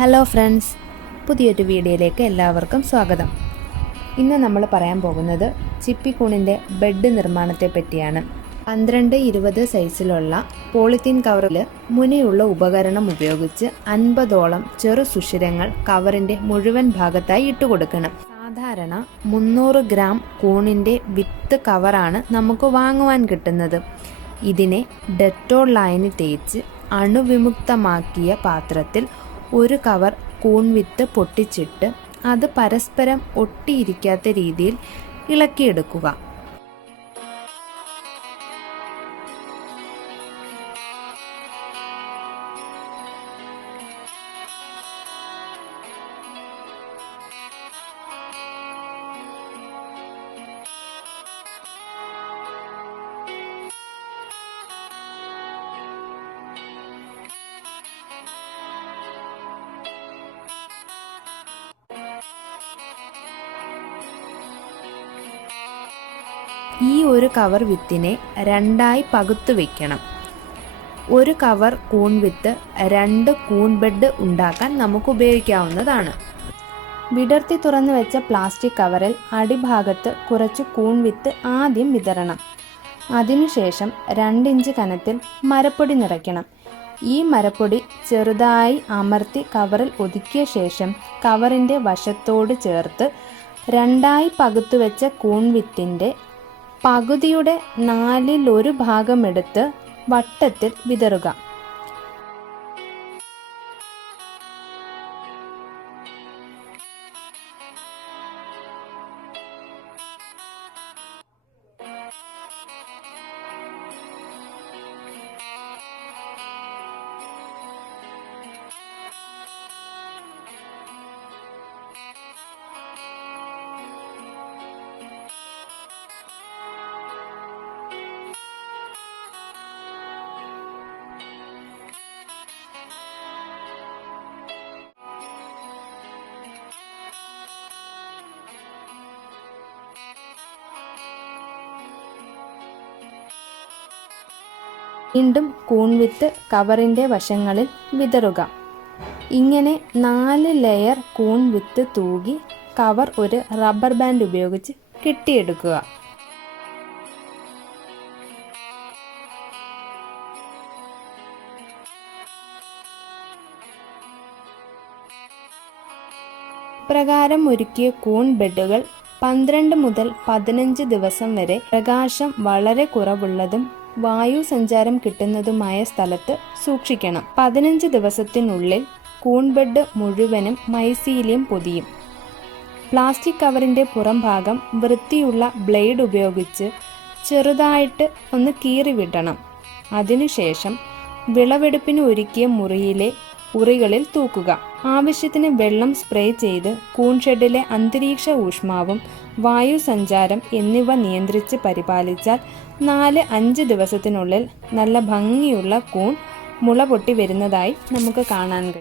Hello friends, പുതിയൊരു വീഡിയോയിലേക്ക് എല്ലാവർക്കും സ്വാഗതം. ഇന്ന് നമ്മൾ പറയാൻ പോകുന്നത് ചിപ്പിക്കൂണിൻ്റെ ബെഡ് നിർമ്മാണത്തെ പറ്റിയാണ്. 12-20 സൈസിലുള്ള പോളിത്തീൻ കവറിൽ മുനയുള്ള ഉപകരണം ഉപയോഗിച്ച് 50ഓളം ചെറു സുഷിരങ്ങൾ കവറിൻ്റെ മുഴുവൻ ഭാഗത്തായി ഇട്ടുകൊടുക്കണം. സാധാരണ 300 ഗ്രാം കൂണിൻ്റെ വിത്ത് കവറാണ് നമുക്ക് വാങ്ങുവാൻ കിട്ടുന്നത്. ഇതിനെ ഡെറ്റോൾ ലായനി തേച്ച് അണുവിമുക്തമാക്കിയ പാത്രത്തിൽ ഒരു കവർ കൂൺ വിത്ത് പൊട്ടിച്ചിട്ട് അത് പരസ്പരം ഒട്ടിയിരിക്കാത്ത രീതിയിൽ ഇളക്കിയെടുക്കുക. ഈ ഒരു കവർ വിത്തിനെ 2ആയി പകുത്തു വയ്ക്കണം. ഒരു കവർ കൂൺ വിത്ത് 2 കൂൺ ബെഡ് ഉണ്ടാക്കാൻ നമുക്ക് ഉപയോഗിക്കാവുന്നതാണ്. വിടർത്തി തുറന്നു വെച്ച പ്ലാസ്റ്റിക് കവറിൽ അടിഭാഗത്ത് കുറച്ച് കൂൺ വിത്ത് ആദ്യം വിതറണം. അതിനുശേഷം 2 ഇഞ്ച് കനത്തിൽ മരപ്പൊടി നിറയ്ക്കണം. ഈ മരപ്പൊടി ചെറുതായി അമർത്തി കവറിൽ ഒതുക്കിയ ശേഷം കവറിൻ്റെ വശത്തോട് ചേർത്ത് 2ആയി പകുത്തു വെച്ച കൂൺ വിത്തിൻ്റെ പകുതിയുടെ 1/4 ഭാഗമെടുത്ത് വട്ടത്തിൽ വിതറുക. വീണ്ടും കൂൺ വിത്ത് കവറിൻ്റെ വശങ്ങളിൽ വിതറുക. ഇങ്ങനെ 4 ലെയർ കൂൺ വിത്ത് തൂകി കവർ ഒരു റബ്ബർ ബാൻഡ് ഉപയോഗിച്ച് കെട്ടിയെടുക്കുക. പ്രകാരം ഒരുക്കിയ കൂൺ ബെഡുകൾ 12 മുതൽ 15 ദിവസം വരെ പ്രകാശം വളരെ കുറവുള്ളതും വായു സഞ്ചാരം കിട്ടുന്നതുമായ സ്ഥലത്ത് സൂക്ഷിക്കണം. 15 ദിവസത്തിനുള്ളിൽ കൂൺ ബെഡ് മുഴുവനും മൈസീലിയം പൊതിയും. പ്ലാസ്റ്റിക് കവറിൻ്റെ പുറം ഭാഗം വൃത്തിയുള്ള ബ്ലേഡ് ഉപയോഗിച്ച് ചെറുതായിട്ട് ഒന്ന് കീറിവിടണം. അതിനുശേഷം വിളവെടുപ്പിന് ഒരുക്കിയ മുറിയിലെ ഉറികളിൽ തൂക്കുക. ആവശ്യത്തിന് വെള്ളം സ്പ്രേ ചെയ്ത് കൂൺ ഷെഡിലെ അന്തരീക്ഷ ഊഷ്മാവും വായു സഞ്ചാരം എന്നിവ നിയന്ത്രിച്ച് പരിപാലിച്ചാൽ 4-5 ദിവസത്തിനുള്ളിൽ നല്ല ഭംഗിയുള്ള കൂൺ മുള പൊട്ടി വരുന്നതായി നമുക്ക് കാണാൻ കഴിയും.